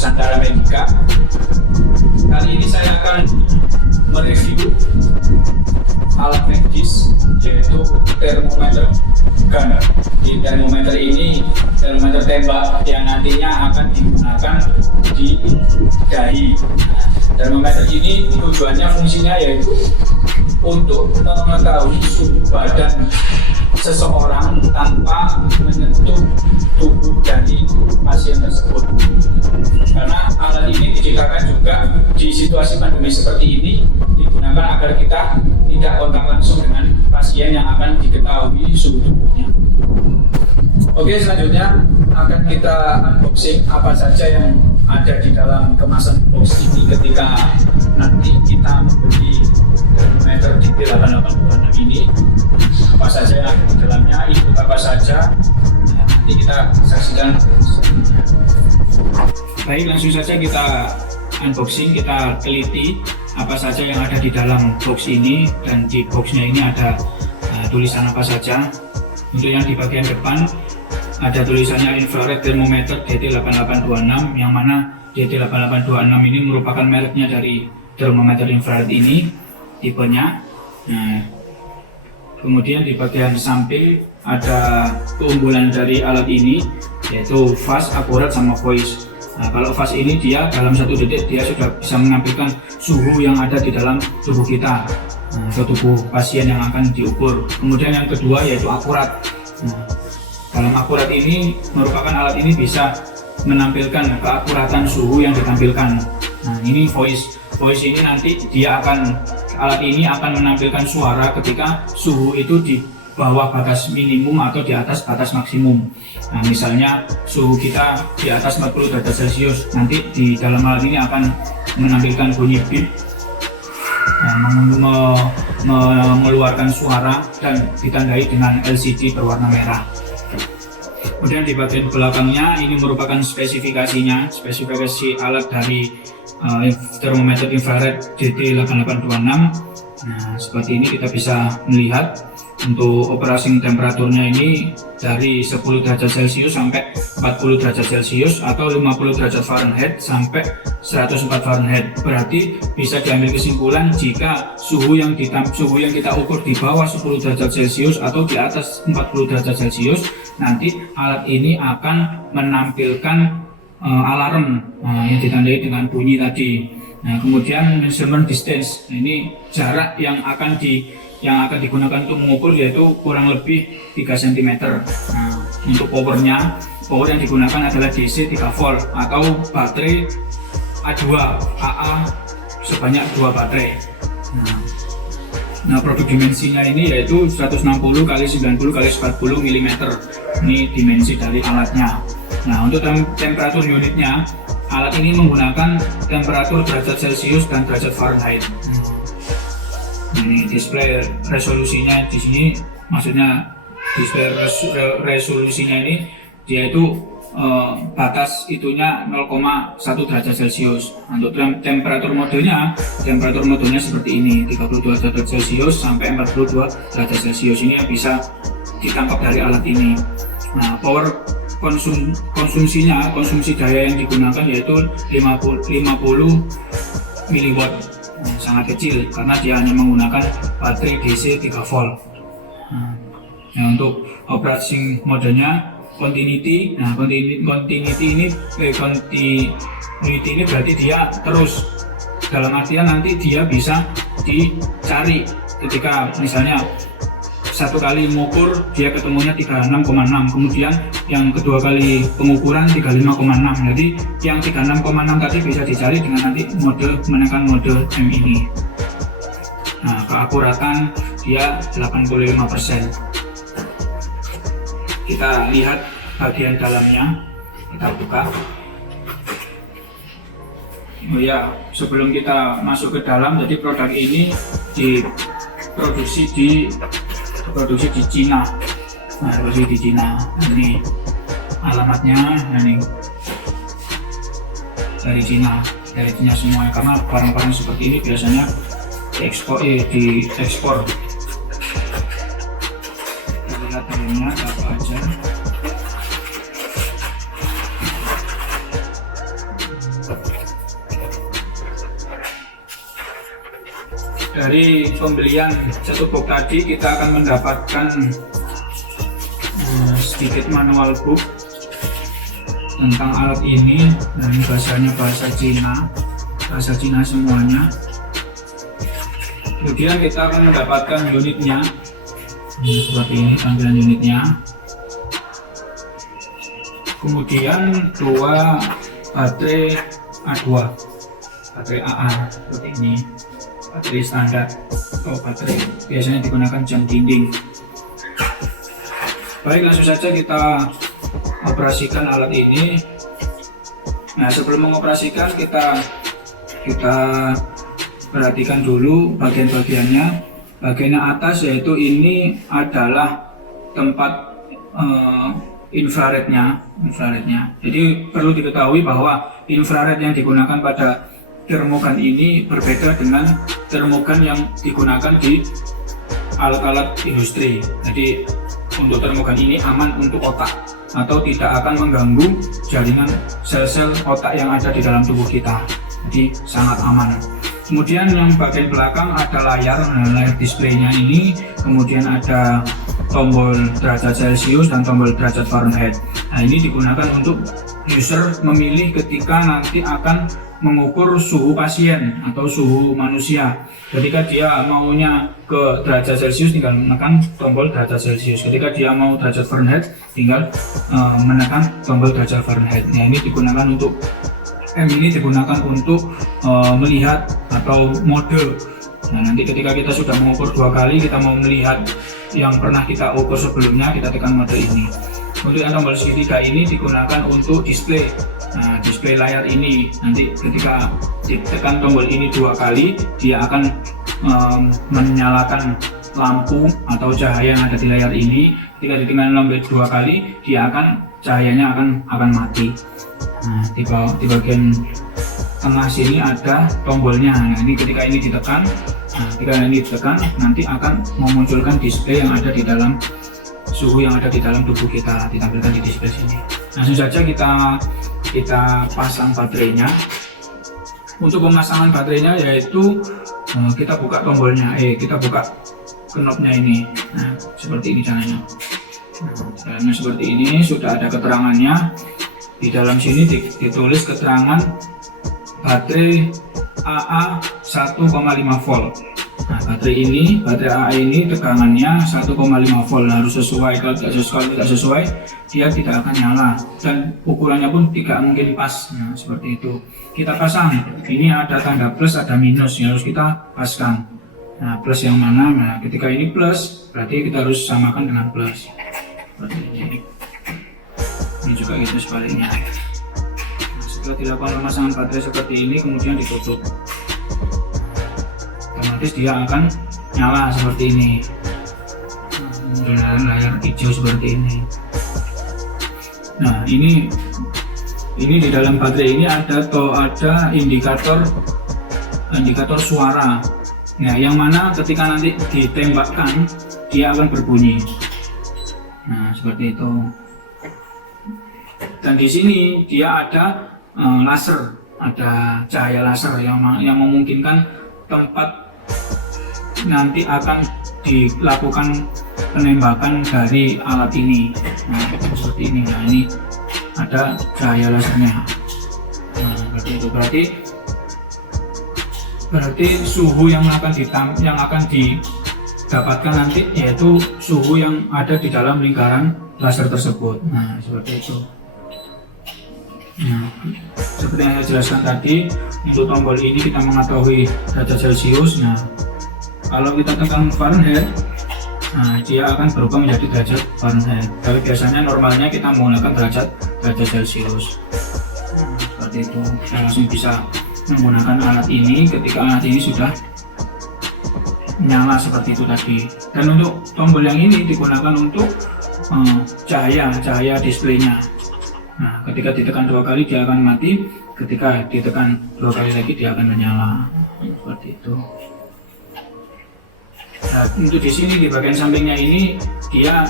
Nusantara Medica. Kali ini saya akan mereview alat medis, yaitu termometer gun. Di termometer ini termometer tembak yang nantinya akan digunakan di dahi. Termometer ini tujuannya, fungsinya yaitu untuk mengetahui suhu badan seseorang tanpa menyentuh tubuh dari pasien tersebut. Karena alat ini diciptakan juga di situasi pandemi seperti ini, digunakan agar kita tidak kontak langsung dengan pasien yang akan diketahui suhu tubuhnya. Oke, selanjutnya akan kita unboxing apa saja yang ada di dalam kemasan box ini ketika nanti kita membeli termometer DT886 ini. Apa saja yang ada di dalamnya, input apa saja, nanti kita saksikan. Baik, langsung saja kita unboxing, kita teliti apa saja yang ada di dalam box ini, dan di boxnya ini ada tulisan apa saja. Untuk yang di bagian depan ada tulisannya infrared thermometer DT8826, yang mana DT8826 ini merupakan mereknya dari termometer infrared ini, tipenya. Nah, kemudian di bagian samping ada keunggulan dari alat ini, yaitu fast, akurat, sama voice. Nah, kalau fast ini dia dalam 1 detik dia sudah bisa menampilkan suhu yang ada di dalam tubuh kita, ke tubuh pasien yang akan diukur. Kemudian yang kedua yaitu akurat. Nah, dalam akurat ini merupakan alat ini bisa menampilkan keakuratan suhu yang ditampilkan. Nah, ini voice. Voice ini nanti alat ini akan menampilkan suara ketika suhu itu di bawah batas minimum atau di atas batas maksimum. Nah, misalnya suhu kita di atas 40 derajat Celcius, nanti di dalam alat ini akan menampilkan bunyi beep, mengeluarkan suara dan ditandai dengan LCD berwarna merah. Kemudian di bagian belakangnya ini merupakan spesifikasinya, spesifikasi alat dari termometer infrared DT8826. Nah, seperti ini kita bisa melihat untuk operasi temperaturnya ini dari 10 derajat Celcius sampai 40 derajat Celcius atau 50 derajat Fahrenheit sampai 104 Fahrenheit. Berarti bisa diambil kesimpulan jika suhu yang kita ukur di bawah 10 derajat Celcius atau di atas 40 derajat Celcius, nanti alat ini akan menampilkan alarm yang ditandai dengan bunyi tadi. Nah, kemudian measurement distance, ini jarak yang akan digunakan untuk mengukur, yaitu kurang lebih 3 cm. Nah, untuk power yang digunakan adalah DC 3 volt atau baterai A2 AA sebanyak 2 baterai. Nah, produk dimensinya ini yaitu 160 x 90 x 40 mm. Ini dimensi dari alatnya. Nah, untuk temperatur unitnya, alat ini menggunakan temperatur derajat Celcius dan derajat Fahrenheit. Ini display resolusinya di sini, maksudnya display resolusinya ini dia itu batas itunya 0,1 derajat Celcius. Untuk temperatur modenya seperti ini, 32 derajat Celcius sampai 42 derajat Celcius. Ini yang bisa ditangkap dari alat ini. Nah, power konsumsi daya yang digunakan yaitu 50 mW. Sangat kecil karena dia hanya menggunakan baterai DC 3 volt. Nah, untuk operasi modenya continuity. Nah, continuity ini berarti dia terus, dalam artian nanti dia bisa dicari ketika misalnya satu kali mengukur dia ketemunya 36,6, kemudian yang kedua kali pengukuran 35,6. Jadi yang 36,6 tadi bisa dicari dengan nanti menekan mode M ini. Nah, keakuratan dia 85%. Kita lihat bagian dalamnya, kita buka. Oh ya, sebelum kita masuk ke dalam, jadi produk ini diproduksi di Cina. Nah, produksi di Cina. Ini alamatnya, ini dari Cina semua, karena barang-barang seperti ini biasanya diekspor. Kita lihat dalamnya apa aja. dari pembelian satu box tadi kita akan mendapatkan sedikit manual book tentang alat ini. Nah, ini bahasanya bahasa Cina semuanya. Kemudian kita akan mendapatkan unitnya. Seperti ini tampilan unitnya. Kemudian dua baterai A2, baterai AA seperti ini, baterai standar atau baterai biasanya digunakan jam dinding. Baik, langsung saja kita operasikan alat ini. Nah, sebelum mengoperasikan kita perhatikan dulu bagian-bagiannya. Bagian atas yaitu ini adalah tempat infrarednya. Jadi perlu diketahui bahwa infrared yang digunakan pada termogan ini berbeda dengan termogan yang digunakan di alat-alat industri. Jadi untuk termogan ini aman untuk otak atau tidak akan mengganggu jaringan sel-sel otak yang ada di dalam tubuh kita. Jadi sangat aman. Kemudian yang bagian belakang ada layar displaynya ini, kemudian ada tombol derajat Celcius dan tombol derajat Fahrenheit. Nah, ini digunakan untuk user memilih ketika nanti akan mengukur suhu pasien atau suhu manusia. Ketika dia maunya ke derajat Celcius tinggal menekan tombol derajat Celcius. Ketika dia mau derajat Fahrenheit tinggal menekan tombol derajat Fahrenheit. Nah, ini digunakan untuk melihat atau mode. Nah, nanti ketika kita sudah mengukur 2 kali, kita mau melihat yang pernah kita ukur sebelumnya, kita tekan mode ini. Untuk yang tombol segitiga ini digunakan untuk display. Nah, display layar ini nanti ketika ditekan tombol ini 2 kali, dia akan menyalakan lampu atau cahaya yang ada di layar ini. Ketika ditekan tombol 2 kali, dia cahayanya akan mati. Nah, di bagian tengah sini ada tombolnya. Nah, ini ketika ini ditekan, nanti akan memunculkan display yang ada di dalam suhu yang ada di dalam tubuh kita, ditampilkan di display sini. Langsung saja kita pasang baterainya. Untuk pemasangan baterainya yaitu kita buka tombolnya, kita buka knopnya ini. Nah, seperti ini caranya. Nah, seperti ini sudah ada keterangannya. Di dalam sini ditulis keterangan baterai AA 1,5 volt. Nah, baterai AA ini tegangannya 1,5 volt, harus sesuai. Kalau tidak sesuai, dia tidak akan nyala dan ukurannya pun tidak mungkin pas. Nah, seperti itu. Kita pasang. Ini ada tanda plus, ada minus yang harus kita paskan. Nah, plus yang mana? Nah, ketika ini plus, berarti kita harus samakan dengan plus. Seperti ini. Ini juga itu sebaliknya. Nah, setelah dilakukan pemasangan baterai seperti ini, kemudian ditutup, otomatis dia akan nyala seperti ini. Menggunakan layar hijau seperti ini. Nah, ini di dalam baterai ini ada indikator suara. Nah, yang mana ketika nanti ditembakkan dia akan berbunyi. Nah, seperti itu. Dan di sini dia ada laser, ada cahaya laser yang memungkinkan tempat nanti akan dilakukan penembakan dari alat ini. Nah, seperti ini. Nah, ini ada cahaya lasernya. Nah, seperti itu. Berarti suhu yang akan didapatkan nanti yaitu suhu yang ada di dalam lingkaran laser tersebut. Nah, seperti itu. Nah, seperti yang saya jelaskan tadi, untuk tombol ini kita mengetahui derajat Celcius. Nah, kalau kita tekan Fahrenheit, nah, dia akan berubah menjadi derajat Fahrenheit. Tapi biasanya normalnya kita menggunakan derajat Celcius. Nah, seperti itu. Kita langsung bisa menggunakan alat ini ketika alat ini sudah nyala seperti itu tadi. Dan untuk tombol yang ini digunakan untuk cahaya displaynya. Nah, ketika ditekan 2 kali dia akan mati, ketika ditekan 2 kali lagi dia akan menyala. Seperti itu. Nah, untuk di sini di bagian sampingnya ini dia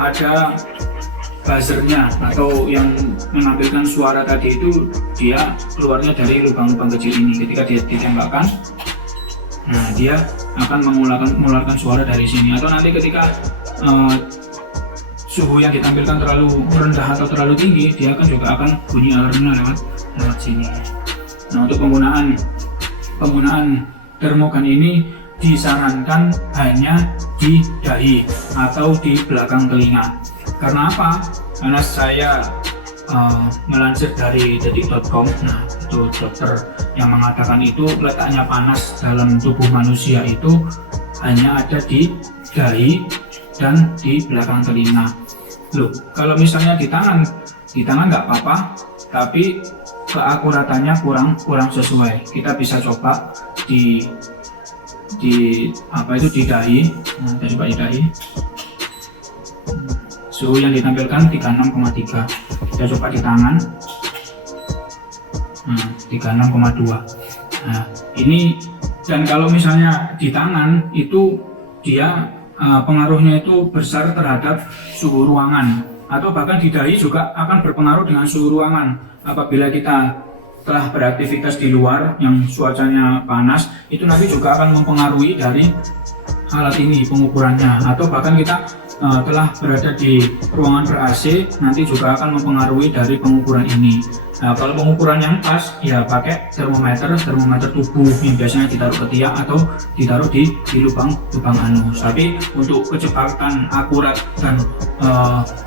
ada buzzernya atau yang menampilkan suara tadi itu, dia keluarnya dari lubang-lubang kecil ini. Ketika dia ditembakkan, dia akan mengeluarkan suara dari sini. Atau nanti ketika suhu yang ditampilkan terlalu rendah atau terlalu tinggi, dia juga akan bunyi alarmnya lewat sini. Nah, untuk penggunaan termogan ini disarankan hanya di dahi atau di belakang telinga. Karena apa? Karena saya melansir dari detik.com, nah itu dokter yang mengatakan itu letaknya panas dalam tubuh manusia itu hanya ada di dahi dan di belakang telinga. Loh, kalau misalnya di tangan nggak apa-apa, tapi keakuratannya kurang sesuai. Kita bisa coba di dahi. Nah, dari Pak dahi. Suhu yang ditampilkan 36,3. Kita coba di tangan. 36,2. Nah, ini, dan kalau misalnya di tangan itu dia pengaruhnya itu besar terhadap suhu ruangan, atau bahkan di dahi juga akan berpengaruh dengan suhu ruangan. Apabila kita telah beraktivitas di luar yang cuacanya panas, itu nanti juga akan mempengaruhi dari alat ini pengukurannya. Atau bahkan kita telah berada di ruangan ber-AC, nanti juga akan mempengaruhi dari pengukuran ini. Nah, kalau pengukuran yang pas, ya pakai termometer tubuh yang biasanya ditaruh ketiak atau ditaruh di lubang anus. Tapi untuk kecepatan akurat dan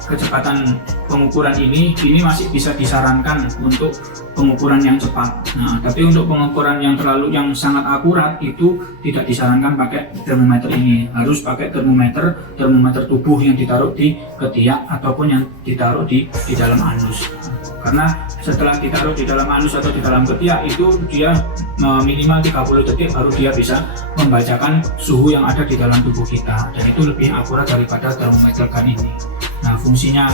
kecepatan pengukuran ini masih bisa disarankan untuk pengukuran yang cepat. Nah, tapi untuk pengukuran yang sangat akurat itu tidak disarankan pakai termometer ini. Harus pakai termometer tubuh yang ditaruh di ketiak ataupun yang ditaruh di dalam anus. Karena setelah ditaruh di dalam anus atau di dalam ketiak itu dia minimal 30 detik baru dia bisa membacakan suhu yang ada di dalam tubuh kita, dan itu lebih akurat daripada termometer gun ini. Nah, fungsinya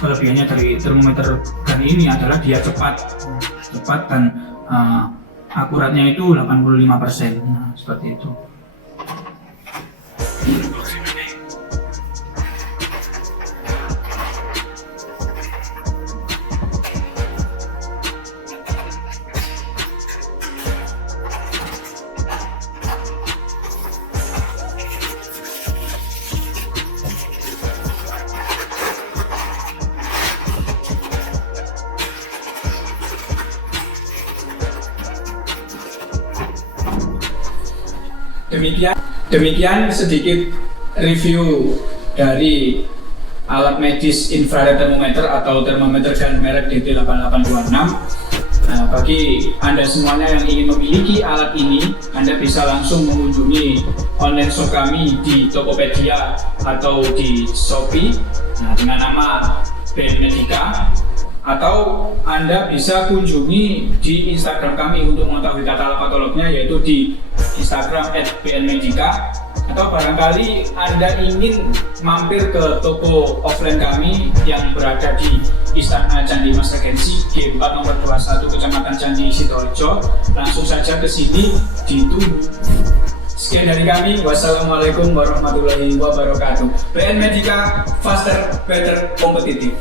kelebihannya dari termometer gun ini adalah dia cepat dan akuratnya itu 85%. Nah, seperti itu. Demikian sedikit review dari alat medis infrared thermometer atau termometer gun merek DT8826. Nah, bagi Anda semuanya yang ingin memiliki alat ini, Anda bisa langsung mengunjungi online shop kami di Tokopedia atau di Shopee, dengan nama BN Medica, atau Anda bisa kunjungi di Instagram kami untuk mengetahui kata patolognya, yaitu di Instagram @bnmedica. Atau barangkali Anda ingin mampir ke toko offline kami yang berada di Istana Candi Mas Regensi G4 nomor 21 Kecamatan Candi Sidoarjo, langsung saja ke sini, ditunggu. Sekian dari kami, wassalamualaikum warahmatullahi wabarakatuh. BN Medica, faster, better, kompetitif.